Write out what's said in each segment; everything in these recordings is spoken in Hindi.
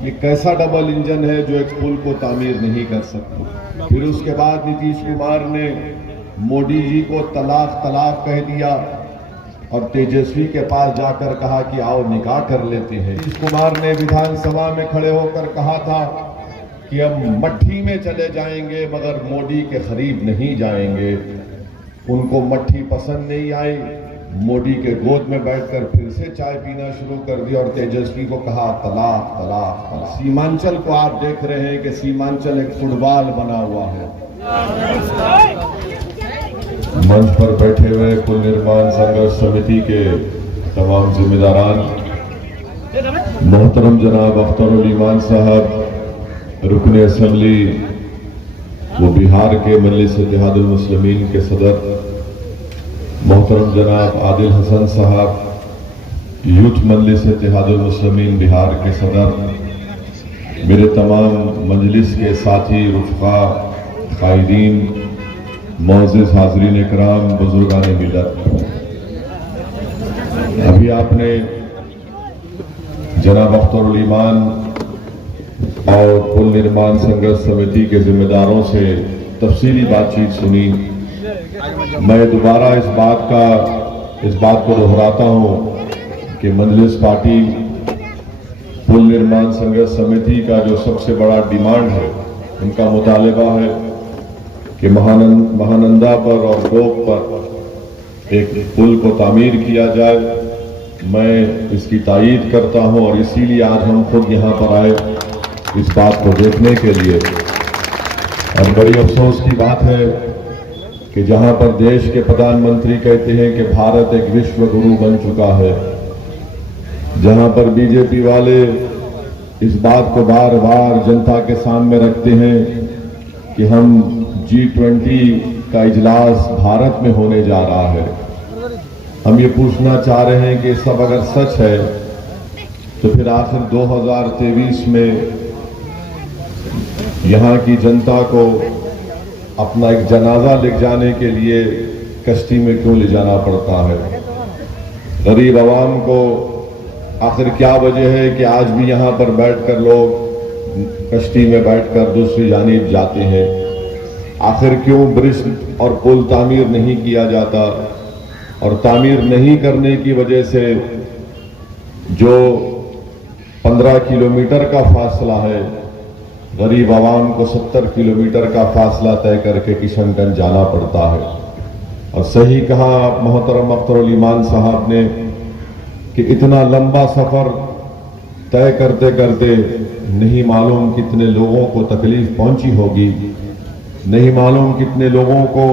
ये कैसा डबल इंजन है जो एक पुल को तामीर नहीं कर सकता। फिर उसके बाद नीतीश कुमार ने मोदी जी को तलाक तलाक कह दिया और तेजस्वी के पास जाकर कहा कि आओ निकाह कर लेते हैं। नीतीश कुमार ने विधानसभा में खड़े होकर कहा था कि हम मट्ठी में चले जाएंगे मगर मोदी के करीब नहीं जाएंगे। उनको मट्ठी पसंद नहीं आई, मोदी के गोद में बैठकर फिर से चाय पीना शुरू कर दिया और तेजस्वी को कहा तलाक तलाक तलाक। सीमांचल को आप देख रहे हैं कि सीमांचल एक फुटबॉल बना हुआ है। मंच पर बैठे हुए कुल निर्माण संघर्ष समिति के तमाम जिम्मेदारान, मोहतरम जनाब अख्तरुल ईमान साहब रुकने असेंबली, वो बिहार के मजलिस इत्तेहादुल मुस्लिमीन के सदर मोहतरम जनाब आदिल हसन साहब, यूथ मजलिस इत्तेहादुल मुस्लिमीन बिहार के सदर, मेरे तमाम मजलिस के साथी रुफ़क़ा, क़ायदीन, मोअज़्ज़िज़ हाज़रीन इकराम, बुज़ुर्गान मिल्लत, अभी आपने जनाब अख्तरुल ईमान और कुल निर्माण संघर्ष समिति के जिम्मेदारों से तफसीली बातचीत सुनी। मैं दोबारा इस बात को दोहराता हूं कि मजलिस पार्टी पुल निर्माण संघर्ष समिति का जो सबसे बड़ा डिमांड है, उनका मुतालबा है कि महानंदा पर और डोक पर एक पुल को तामीर किया जाए। मैं इसकी तायीद करता हूं और इसीलिए आज हम खुद यहां पर आए इस बात को देखने के लिए। और बड़ी अफसोस की बात है कि जहां पर देश के प्रधानमंत्री कहते हैं कि भारत एक विश्व गुरु बन चुका है, जहां पर बीजेपी वाले इस बात को बार बार जनता के सामने रखते हैं कि हम G20 का इजलास भारत में होने जा रहा है। हम ये पूछना चाह रहे हैं कि सब अगर सच है तो फिर आखिर 2023 में यहाँ की जनता को अपना एक जनाजा लिख जाने के लिए कश्ती में क्यों ले जाना पड़ता है? गरीब आवाम को आखिर क्या वजह है कि आज भी यहाँ पर बैठकर लोग कश्ती में बैठकर दूसरी जानिब जाते हैं? आखिर क्यों ब्रिज और पुल तामीर नहीं किया जाता? और तामीर नहीं करने की वजह से जो 15 किलोमीटर का फासला है, गरीब आवाम को 70 किलोमीटर का फासला तय करके किशनगंज जाना पड़ता है। और सही कहा मोहतरम अख्तरुल ईमान साहब ने कि इतना लंबा सफर तय करते करते नहीं मालूम कितने लोगों को तकलीफ पहुंची होगी, नहीं मालूम कितने लोगों को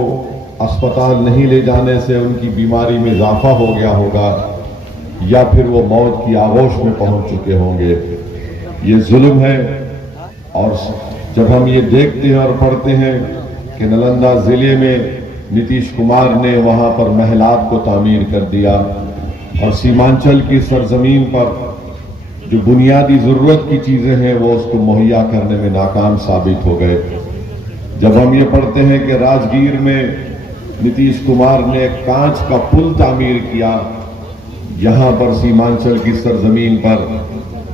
अस्पताल नहीं ले जाने से उनकी बीमारी में इजाफा हो गया होगा या फिर वो मौत की आगोश में पहुंच चुके होंगे। ये जुल्म है। और जब हम ये देखते हैं और पढ़ते हैं कि नालंदा जिले में नीतीश कुमार ने वहां पर महलात को तामीर कर दिया और सीमांचल की सरजमीन पर जो बुनियादी जरूरत की चीजें हैं वो उसको मुहैया करने में नाकाम साबित हो गए। जब हम ये पढ़ते हैं कि राजगीर में नीतीश कुमार ने कांच का पुल तामीर किया, यहां पर सीमांचल की सरजमीन पर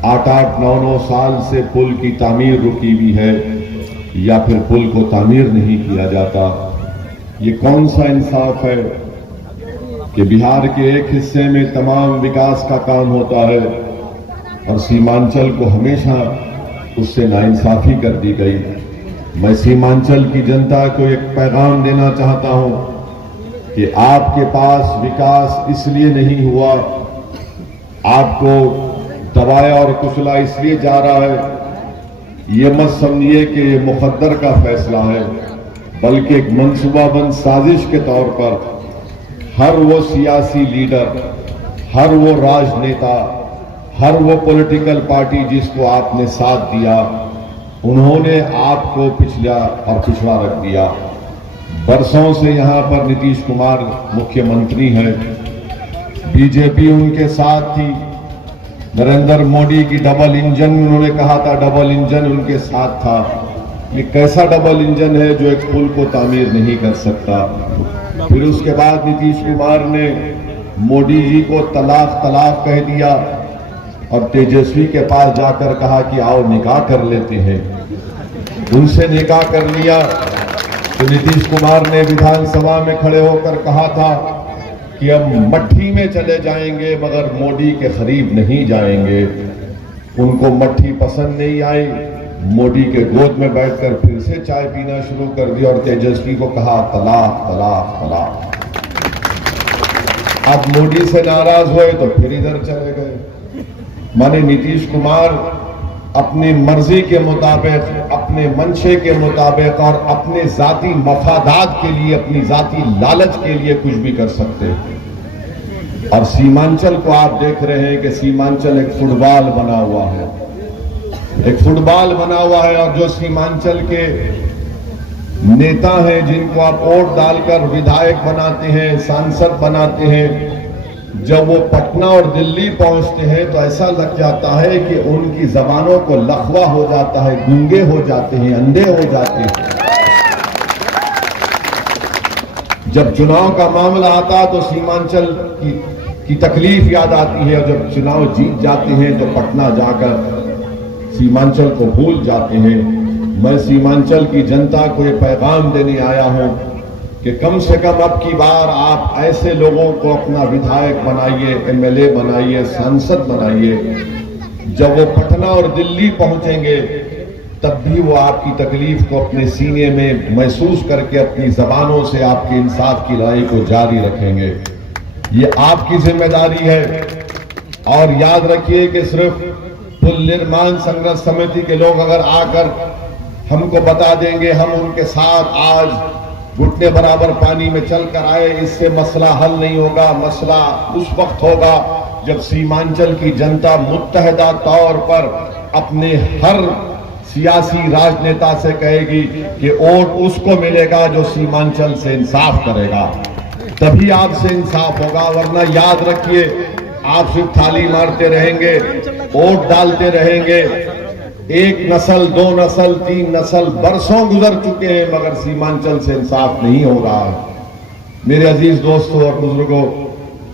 8-8, 9-9 साल से पुल की तामीर रुकी हुई है या फिर पुल को तामीर नहीं किया जाता। ये कौन सा इंसाफ है कि बिहार के एक हिस्से में तमाम विकास का काम होता है और सीमांचल को हमेशा उससे नाइंसाफी कर दी गई। मैं सीमांचल की जनता को एक पैगाम देना चाहता हूं कि आपके पास विकास इसलिए नहीं हुआ, आपको दबाया और कुचला इसलिए जा रहा है, ये मत समझिए कि ये मुकद्दर का फैसला है, बल्कि एक मंसूबाबंद साजिश के तौर पर हर वो सियासी लीडर, हर वो राजनेता, हर वो पॉलिटिकल पार्टी जिसको आपने साथ दिया, उन्होंने आपको पिछड़ा रख दिया। बरसों से यहां पर नीतीश कुमार मुख्यमंत्री हैं, बीजेपी उनके साथ थी, नरेंद्र मोदी की डबल इंजन, उन्होंने कहा था डबल इंजन उनके साथ था। ये कैसा डबल इंजन है जो एक पुल को तामीर नहीं कर सकता? फिर उसके बाद नीतीश कुमार ने मोदी जी को तलाक तलाक कह दिया और तेजस्वी के पास जाकर कहा कि आओ निकाह कर लेते हैं। उनसे निकाह कर लिया तो नीतीश कुमार ने विधानसभा में खड़े होकर कहा था कि हम मट्ठी में चले जाएंगे मगर मोदी के करीब नहीं जाएंगे। उनको मट्ठी पसंद नहीं आई, मोदी के गोद में बैठकर फिर से चाय पीना शुरू कर दिया और तेजस्वी को कहा तलाक तलाक तलाक। अब मोदी से नाराज हुए तो फिर इधर चले गए। माने नीतीश कुमार अपनी मर्जी के मुताबिक, अपने मंशे के मुताबिक और अपने जाती मफादात के लिए, अपनी जाती लालच के लिए कुछ भी कर सकते हैं। और सीमांचल को आप देख रहे हैं कि सीमांचल एक फुटबॉल बना हुआ है, एक फुटबॉल बना हुआ है। और जो सीमांचल के नेता हैं जिनको आप वोट डालकर विधायक बनाते हैं, सांसद बनाते हैं, जब वो पटना और दिल्ली पहुंचते हैं तो ऐसा लग जाता है कि उनकी जबानों को लखवा हो जाता है, गूंगे हो जाते हैं, अंधे हो जाते हैं। जब चुनाव का मामला आता तो सीमांचल की तकलीफ याद आती है, और जब चुनाव जीत जाते हैं तो पटना जाकर सीमांचल को भूल जाते हैं। मैं सीमांचल की जनता को ये पैगाम देने आया हूं कि कम से कम अब की बार आप ऐसे लोगों को अपना विधायक बनाइए, एमएलए बनाइए, सांसद बनाइए, जब वो पटना और दिल्ली पहुंचेंगे तब भी वो आपकी तकलीफ को अपने सीने में महसूस करके अपनी जबानों से आपके इंसाफ की लड़ाई को जारी रखेंगे। ये आपकी जिम्मेदारी है। और याद रखिए कि सिर्फ पुल निर्माण संघर्ष समिति के लोग अगर आकर हमको बता देंगे हम उनके साथ आज घुटने बराबर पानी में चलकर आए, इससे मसला हल नहीं होगा। मसला उस वक्त होगा जब सीमांचल की जनता मुत्तहदा तौर पर अपने हर सियासी राजनेता से कहेगी कि वोट उसको मिलेगा जो सीमांचल से इंसाफ करेगा, तभी आपसे इंसाफ होगा। वरना याद रखिए, आप सिर्फ थाली मारते रहेंगे, वोट डालते रहेंगे, एक नस्ल, दो नस्ल, तीन नस्ल बरसों गुजर चुके हैं मगर सीमांचल से इंसाफ नहीं हो रहा है। मेरे अजीज दोस्तों और बुजुर्गों,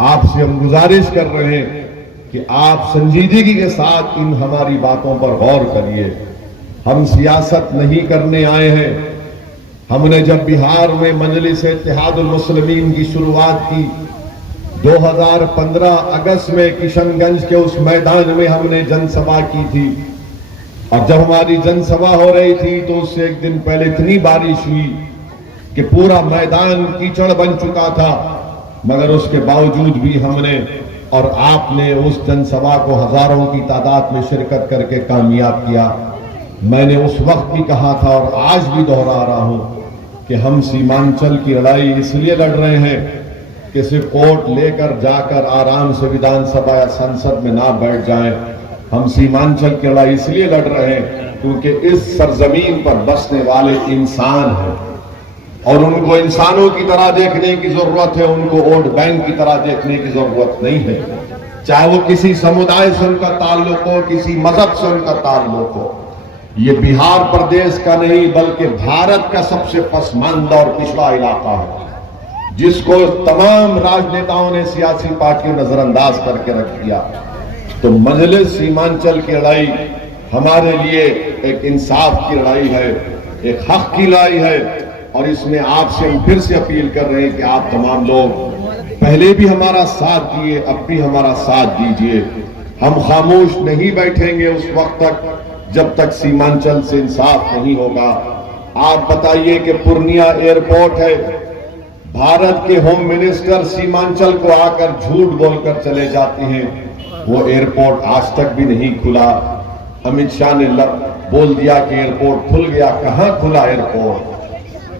आपसे हम गुजारिश कर रहे हैं कि आप संजीदगी के साथ इन हमारी बातों पर गौर करिए। हम सियासत नहीं करने आए हैं। हमने जब बिहार में मजलिस इत्तेहादुल मुस्लिमीन की शुरुआत की 2015 अगस्त में किशनगंज के उस मैदान में हमने जनसभा की थी। और जब हमारी जनसभा हो रही थी तो उससे एक दिन पहले इतनी बारिश हुई कि पूरा मैदान कीचड़ बन चुका था, मगर उसके बावजूद भी हमने और आपने उस जनसभा को हजारों की तादाद में शिरकत करके कामयाब किया। मैंने उस वक्त भी कहा था और आज भी दोहरा रहा हूं कि हम सीमांचल की लड़ाई इसलिए लड़ रहे हैं कि सिर्फ वोट लेकर जाकर आराम से विधानसभा या संसद में ना बैठ जाएं। हम सीमांचल की लड़ाई इसलिए लड़ रहे हैं क्योंकि इस सरजमीन पर बसने वाले इंसान हैं और उनको इंसानों की तरह देखने की जरूरत है, उनको वोट बैंक की तरह देखने की जरूरत नहीं है। चाहे वो किसी समुदाय से उनका ताल्लुक हो, किसी मजहब से उनका ताल्लुक हो। ये बिहार प्रदेश का नहीं बल्कि भारत का सबसे पसमानदा और पिछड़ा इलाका है, जिसको तमाम राजनेताओं ने, सियासी पार्टियों नजरअंदाज करके रख दिया। तो मजलिस सीमांचल की लड़ाई हमारे लिए एक इंसाफ की लड़ाई है, एक हक की लड़ाई है। और इसमें आपसे हम फिर से अपील कर रहे हैं कि आप तमाम लोग पहले भी हमारा साथ दिए, अब भी हमारा साथ दीजिए। हम खामोश नहीं बैठेंगे उस वक्त तक जब तक सीमांचल से इंसाफ नहीं होगा। आप बताइए कि पूर्णिया एयरपोर्ट है, भारत के होम मिनिस्टर सीमांचल को आकर झूठ बोलकर चले जाते हैं। वो एयरपोर्ट आज तक भी नहीं खुला। अमित शाह ने बोल दिया कि एयरपोर्ट खुल गया, कहां खुला एयरपोर्ट?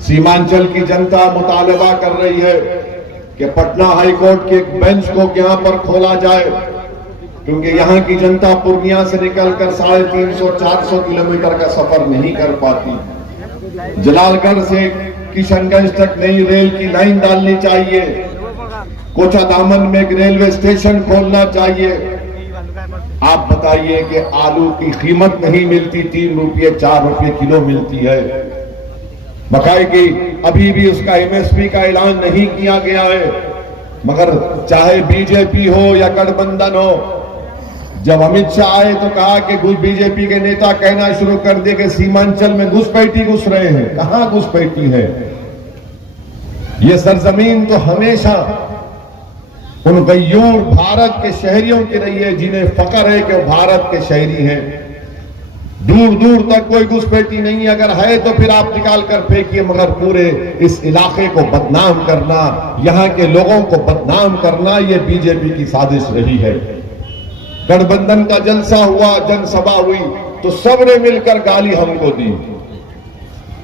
सीमांचल की जनता मुतालबा कर रही है कि पटना हाईकोर्ट के एक बेंच को यहां पर खोला जाए, क्योंकि यहां की जनता पूर्णिया से निकलकर 350-400 किलोमीटर का सफर नहीं कर पाती। जलालगढ़ से किशनगंज तक नई रेल की लाइन डालनी चाहिए। कोचादामन में एक रेलवे स्टेशन खोलना चाहिए। आप बताइए कि आलू की कीमत नहीं मिलती, 3 रुपये 4 रुपये किलो मिलती है। मकाई की अभी भी उसका एमएसपी का ऐलान नहीं किया गया है, मगर चाहे बीजेपी हो या गठबंधन हो, जब अमित शाह आए तो कहा कि बीजेपी के नेता कहना शुरू कर दिए कि सीमांचल में घुसपैठी घुस रहे हैं। कहां घुसपैठी है? ये सरजमीन तो हमेशा उन गय्यूर भारत के शहरियों की रही है जिन्हें फख्र है कि वो भारत के शहरी हैं। दूर दूर तक कोई घुसपैठी नहीं, अगर है तो फिर आप निकाल कर फेंकिए, मगर पूरे इस इलाके को बदनाम करना, यहां के लोगों को बदनाम करना, यह बीजेपी की साजिश रही है। गठबंधन का जलसा हुआ, जनसभा हुई तो सबने मिलकर गाली हमको दी,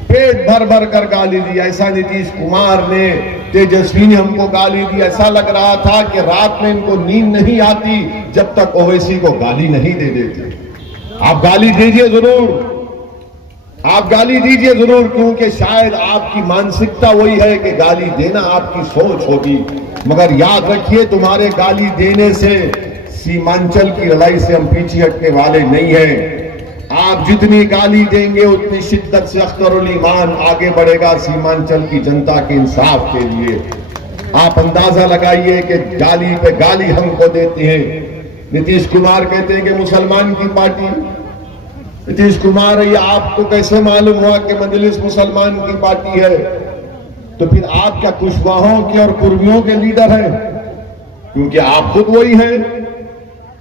पेट भर भर कर गाली दी। ऐसा नीतीश कुमार ने, तेजस्वी ने हमको गाली दी, ऐसा लग रहा था कि रात में इनको नींद नहीं आती जब तक ओवैसी को गाली नहीं दे देते। आप गाली दीजिए जरूर, आप गाली दीजिए जरूर, क्योंकि शायद आपकी मानसिकता वही है कि गाली देना आपकी सोच होगी, मगर याद रखिए तुम्हारे गाली देने से सीमांचल की लड़ाई से हम पीछे हटने वाले नहीं हैं। आप जितनी गाली देंगे उतनी शिद्दत से अख्तरुल ईमान आगे बढ़ेगा सीमांचल की जनता के इंसाफ के लिए। आप अंदाजा लगाइए कि गाली पे गाली हमको देते हैं। नीतीश कुमार कहते हैं कि मुसलमान की पार्टी। नीतीश कुमार, ये आपको कैसे मालूम हुआ कि मजलिस मुसलमान की पार्टी है? तो फिर आप क्या कुशवाहों के और कुर्मियों के लीडर हैं? क्योंकि आप खुद वही हैं,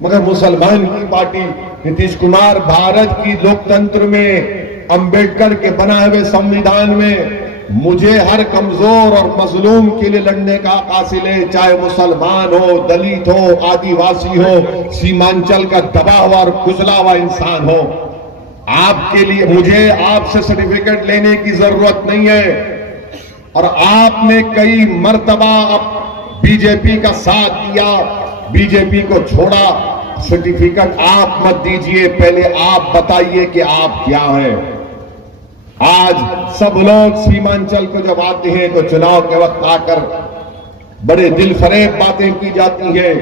मगर मुसलमान की पार्टी। नीतीश कुमार, भारत की लोकतंत्र में, अंबेडकर के बनाए हुए संविधान में मुझे हर कमजोर और मजलूम के लिए लड़ने का हासिल है, चाहे मुसलमान हो, दलित हो, आदिवासी हो, सीमांचल का दबा हुआ और कुचला हुआ इंसान हो। आपके लिए मुझे आपसे सर्टिफिकेट लेने की जरूरत नहीं है। और आपने कई मर्तबा बीजेपी का साथ दिया, बीजेपी को छोड़ा। सर्टिफिकेट आप मत दीजिए, पहले आप बताइए कि आप क्या हैं। आज सब लोग सीमांचल को जब आते हैं तो चुनाव के वक्त आकर बड़े दिल फरेब बातें की जाती हैं,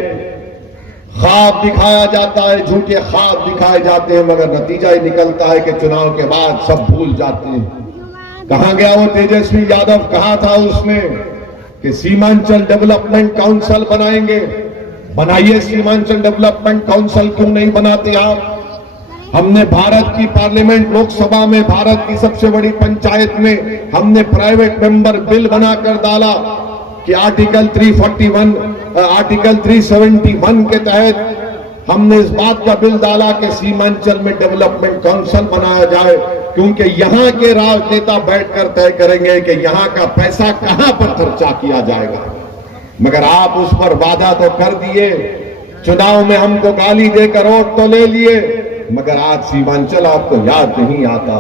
ख्वाब दिखाया जाता है, झूठे ख्वाब दिखाए जाते हैं, मगर नतीजा ही निकलता है कि चुनाव के बाद सब भूल जाते हैं। कहां गया वो तेजस्वी यादव? कहा था उसने कि सीमांचल डेवलपमेंट काउंसिल बनाएंगे। बनाइए सीमांचल डेवलपमेंट काउंसिल, क्यों नहीं बनाते आप? हमने भारत की पार्लियामेंट, लोकसभा में, भारत की सबसे बड़ी पंचायत में हमने प्राइवेट मेंबर बिल बनाकर डाला कि आर्टिकल 341, आर्टिकल 371 के तहत हमने इस बात का बिल डाला कि सीमांचल में डेवलपमेंट काउंसिल बनाया जाए, क्योंकि यहां के राजनेता बैठकर तय करेंगे कि यहां का पैसा कहां पर खर्चा किया जाएगा। मगर आप उस पर वादा तो कर दिए, चुनाव में हमको गाली देकर वोट तो ले लिए, मगर आज सीमांचल आपको याद नहीं आता।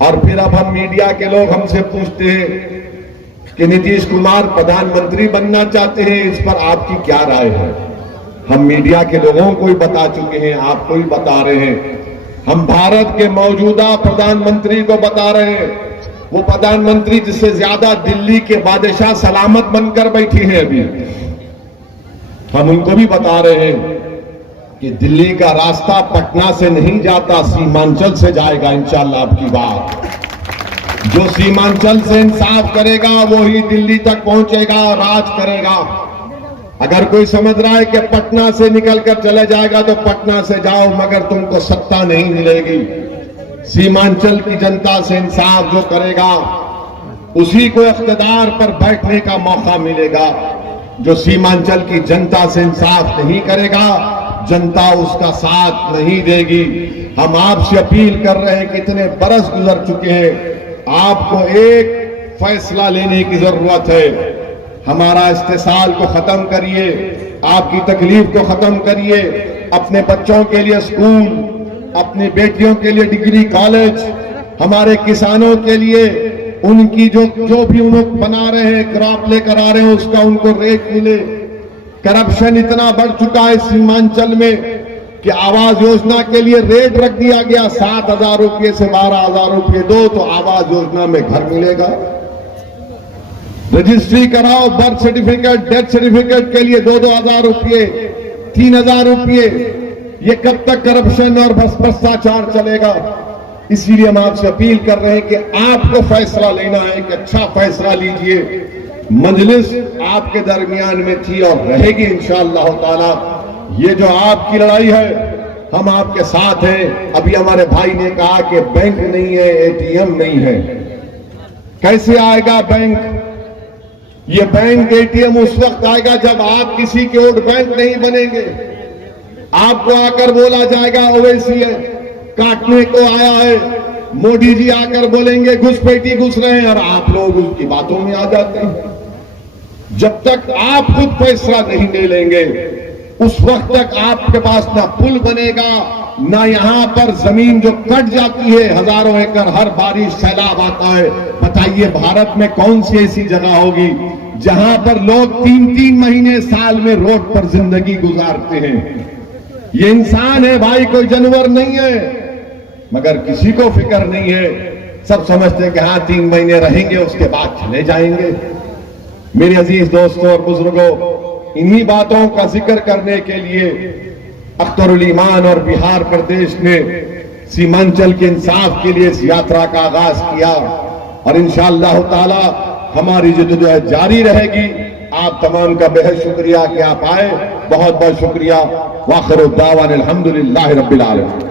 और फिर अब हम मीडिया के लोग हमसे पूछते हैं कि नीतीश कुमार प्रधानमंत्री बनना चाहते हैं, इस पर आपकी क्या राय है? हम मीडिया के लोगों को ही बता चुके हैं, आपको ही बता रहे हैं। हम भारत के मौजूदा प्रधानमंत्री को बता रहे हैं, वो प्रधानमंत्री जिससे ज्यादा दिल्ली के बादशाह सलामत बनकर बैठी हैं अभी। हम उनको भी बता रहे हैं कि दिल्ली का रास्ता पटना से नहीं जाता, सीमांचल से जाएगा इंशाअल्लाह। आपकी बात, जो सीमांचल से इंसाफ करेगा वो ही दिल्ली तक पहुंचेगा, राज करेगा। अगर कोई समझ रहा है कि पटना से निकलकर चले जाएगा तो पटना से जाओ, मगर तुमको सत्ता नहीं मिलेगी। सीमांचल की जनता से इंसाफ जो करेगा उसी को इख्तिदार पर बैठने का मौका मिलेगा। जो सीमांचल की जनता से इंसाफ नहीं करेगा, जनता उसका साथ नहीं देगी। हम आपसे अपील कर रहे हैं कि इतने बरस गुजर चुके हैं, आपको एक फैसला लेने की जरूरत है। हमारा इस्तेसाल को खत्म करिए, आपकी तकलीफ को खत्म करिए। अपने बच्चों के लिए स्कूल, अपनी बेटियों के लिए डिग्री कॉलेज, हमारे किसानों के लिए उनकी जो भी उन्हें बना रहे हैं, क्रॉप लेकर आ रहे हैं, उसका उनको रेट मिले। करप्शन इतना बढ़ चुका है सीमांचल में कि आवास योजना के लिए रेट रख दिया गया, 7,000 रुपये से 12,000 रुपये दो तो आवास योजना में घर मिलेगा। रजिस्ट्री कराओ, बर्थ सर्टिफिकेट, डेथ सर्टिफिकेट के लिए 2,000 रुपये, 3,000 रुपये। ये कब तक करप्शन और भ्रष्टाचार चलेगा? इसीलिए हम आपसे अपील कर रहे हैं कि आपको फैसला लेना है, कि अच्छा फैसला लीजिए। मजलिस आपके दरमियान में थी और रहेगी इंशाअल्लाह ताला, ये जो आपकी लड़ाई है, हम आपके साथ हैं। अभी हमारे भाई ने कहा कि बैंक नहीं है, एटीएम नहीं है। कैसे आएगा बैंक? ये बैंक एटीएम उस वक्त आएगा जब आप किसी के वोट बैंक नहीं बनेंगे। आपको आकर बोला जाएगा ओवैसी है, काटने को आया है, मोदी जी आकर बोलेंगे घुसपैठी घुस रहे हैं, और आप लोग उनकी बातों में आ जाते हैं। जब तक आप खुद फैसला नहीं ले लेंगे, उस वक्त तक आपके पास ना पुल बनेगा, ना यहां पर जमीन जो कट जाती है हजारों एकड़, हर बारिश सैलाब आता है। बताइए भारत में कौन सी ऐसी जगह होगी जहां पर लोग 3-3 महीने साल में रोड पर जिंदगी गुजारते हैं। ये इंसान है भाई, कोई जानवर नहीं है। मगर किसी को फिक्र नहीं है, सब समझते हैं कि हाँ 3 महीने रहेंगे उसके बाद चले जाएंगे। मेरे अजीज दोस्तों और बुजुर्गों, इन्हीं बातों का जिक्र करने के लिए अख्तरुल ईमान और बिहार प्रदेश ने सीमांचल के इंसाफ के लिए इस यात्रा का आगाज किया, और इंशाअल्लाह ताला हमारी जद्दोजहद जारी रहेगी। आप तमाम का बेहद शुक्रिया कि आप आए, बहुत बहुत शुक्रिया। वाखिर दावाना अल्हम्दुलिल्लाहि रब्बिल आलमीन।